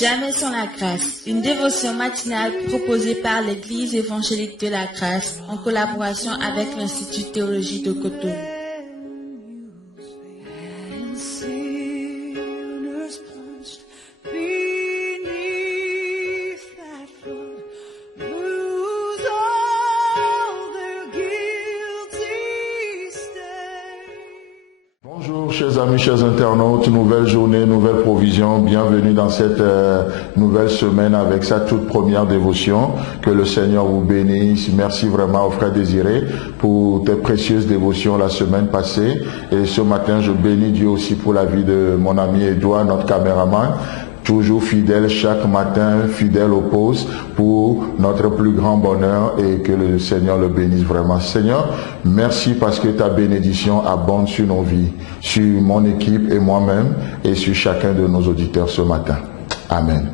Jamais sans la grâce, une dévotion matinale proposée par l'Église évangélique de la grâce en collaboration avec l'Institut de théologie de Cotonou. Chers amis, chers internautes, nouvelle journée, nouvelle provision, bienvenue dans cette nouvelle semaine avec sa toute première dévotion. Que le Seigneur vous bénisse. Merci vraiment au frère Désiré pour tes précieuses dévotions la semaine passée. Et ce matin, je bénis Dieu aussi pour la vie de mon ami Edouard, notre caméraman. Toujours fidèle chaque matin, fidèle au poste pour notre plus grand bonheur et que le Seigneur le bénisse vraiment. Seigneur, merci parce que ta bénédiction abonde sur nos vies, sur mon équipe et moi-même et sur chacun de nos auditeurs ce matin. Amen.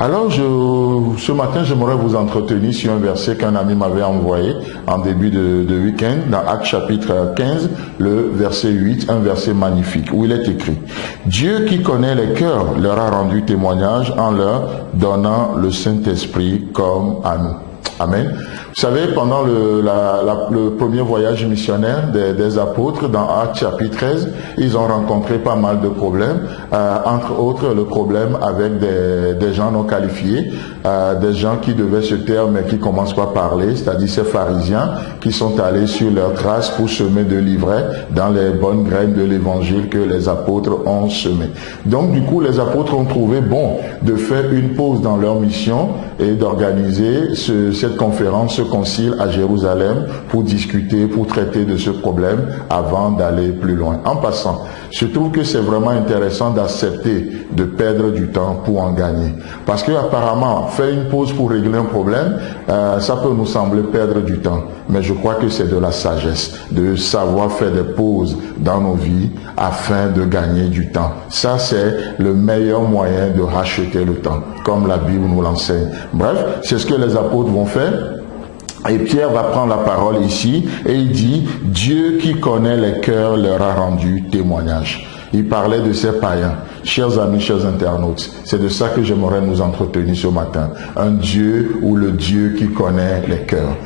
Alors, ce matin, j'aimerais vous entretenir sur un verset qu'un ami m'avait envoyé en début de week-end, dans Actes chapitre 15, le verset 8, un verset magnifique, où il est écrit « Dieu qui connaît les cœurs leur a rendu témoignage en leur donnant le Saint-Esprit comme à nous. » Amen. Vous savez, pendant le premier voyage missionnaire des apôtres, dans Actes chapitre 13, ils ont rencontré pas mal de problèmes, entre autres le problème avec des gens non qualifiés, des gens qui devaient se taire mais qui commencent pas à parler, c'est-à-dire ces pharisiens qui sont allés sur leurs traces pour semer de l'ivraie dans les bonnes graines de l'évangile que les apôtres ont semé. Donc du coup, les apôtres ont trouvé bon de faire une pause dans leur mission et d'organiser cette conférence, ce concile à Jérusalem pour discuter, pour traiter de ce problème avant d'aller plus loin. En passant, je trouve que c'est vraiment intéressant d'accepter de perdre du temps pour en gagner. Parce que apparemment, faire une pause pour régler un problème, ça peut nous sembler perdre du temps. Mais je crois que c'est de la sagesse, de savoir faire des pauses dans nos vies afin de gagner du temps. Ça, c'est le meilleur moyen de racheter le temps, comme la Bible nous l'enseigne. Bref, c'est ce que les apôtres vont faire. Et Pierre va prendre la parole ici et il dit « Dieu qui connaît les cœurs leur a rendu témoignage ». Il parlait de ces païens. Chers amis, chers internautes, c'est de ça que j'aimerais nous entretenir ce matin. Un Dieu ou le Dieu qui connaît les cœurs.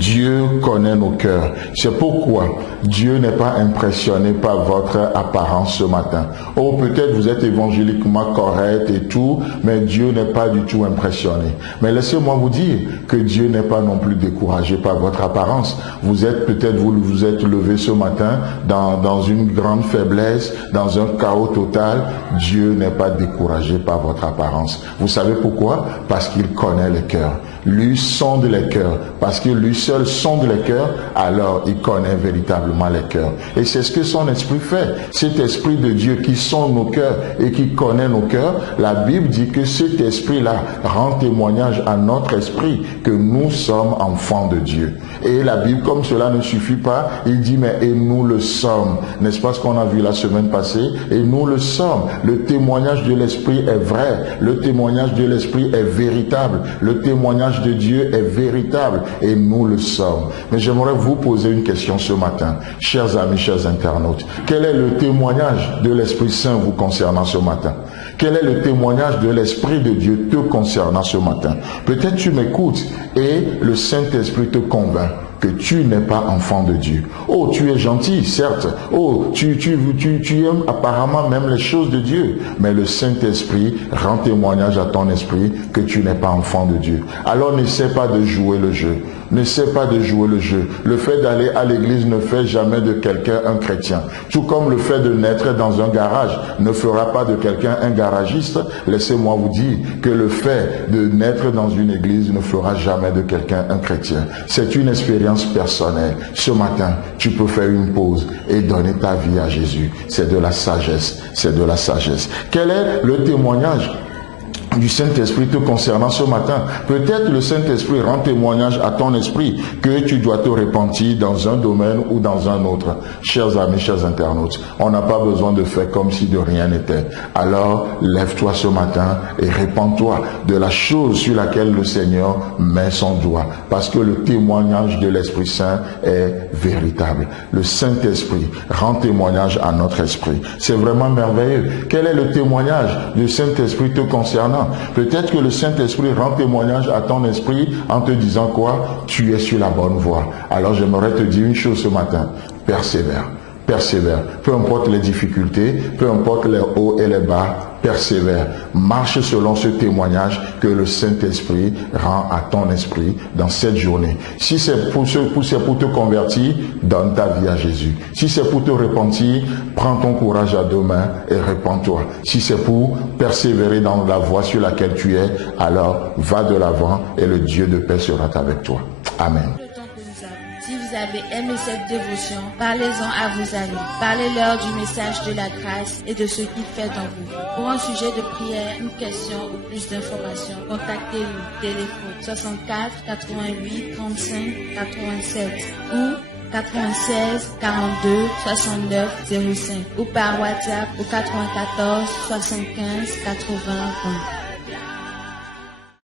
Dieu connaît nos cœurs. C'est pourquoi Dieu n'est pas impressionné par votre apparence ce matin. Oh, peut-être vous êtes évangéliquement correct et tout, mais Dieu n'est pas du tout impressionné. Mais laissez-moi vous dire que Dieu n'est pas non plus découragé par votre apparence. Vous êtes peut-être, vous êtes levé ce matin dans une grande faiblesse, dans un chaos total. Dieu n'est pas découragé par votre apparence. Vous savez pourquoi? Parce qu'il connaît les cœurs. Lui sonde les cœurs. Parce que lui seul sonde les cœurs, alors il connaît véritablement les cœurs. Et c'est ce que son esprit fait. Cet esprit de Dieu qui sonde nos cœurs et qui connaît nos cœurs, la Bible dit que cet esprit-là rend témoignage à notre esprit que nous sommes enfants de Dieu. Et la Bible, comme cela ne suffit pas, il dit mais et nous le sommes. N'est-ce pas ce qu'on a vu la semaine passée? Et nous le sommes. Le témoignage de l'esprit est vrai. Le témoignage de l'esprit est véritable. Le témoignage de Dieu est véritable. Et nous le sommes. Mais j'aimerais vous poser une question ce matin. Chers amis, chers internautes. Quel est le témoignage de l'Esprit Saint vous concernant ce matin? Quel est le témoignage de l'Esprit de Dieu te concernant ce matin? Peut-être tu m'écoutes et le Saint-Esprit te convainc que tu n'es pas enfant de Dieu. Oh, tu es gentil, certes. Oh, tu aimes apparemment même les choses de Dieu. Mais le Saint-Esprit rend témoignage à ton esprit que tu n'es pas enfant de Dieu. Alors n'essaie pas de jouer le jeu. N'essaie pas de jouer le jeu. Le fait d'aller à l'église ne fait jamais de quelqu'un un chrétien. Tout comme le fait de naître dans un garage ne fera pas de quelqu'un un garagiste. Laissez-moi vous dire que le fait de naître dans une église ne fera jamais de quelqu'un un chrétien. C'est une expérience personnelle. Ce matin, tu peux faire une pause et donner ta vie à Jésus. C'est de la sagesse. C'est de la sagesse. Quel est le témoignage du Saint-Esprit te concernant ce matin. Peut-être le Saint-Esprit rend témoignage à ton esprit que tu dois te repentir dans un domaine ou dans un autre. Chers amis, chers internautes, on n'a pas besoin de faire comme si de rien n'était. Alors, lève-toi ce matin et répands-toi de la chose sur laquelle le Seigneur met son doigt. Parce que le témoignage de l'Esprit Saint est véritable. Le Saint-Esprit rend témoignage à notre esprit. C'est vraiment merveilleux. Quel est le témoignage du Saint-Esprit te concernant? Peut-être que le Saint-Esprit rend témoignage à ton esprit en te disant quoi? Tu es sur la bonne voie. Alors j'aimerais te dire une chose ce matin. Persévère. Persévère. Peu importe les difficultés, peu importe les hauts et les bas, persévère. Marche selon ce témoignage que le Saint-Esprit rend à ton esprit dans cette journée. Si c'est pour te convertir, donne ta vie à Jésus. Si c'est pour te repentir, prends ton courage à deux mains et repens-toi. Si c'est pour persévérer dans la voie sur laquelle tu es, alors va de l'avant et le Dieu de paix sera avec toi. Amen. Si vous avez aimé cette dévotion, parlez-en à vos amis. Parlez-leur du message de la grâce et de ce qu'il fait dans vous. Pour un sujet de prière, une question ou plus d'informations, contactez-nous. Téléphone 64 88 35 87 ou 96 42 69 05 ou par WhatsApp au 94 75 80 20.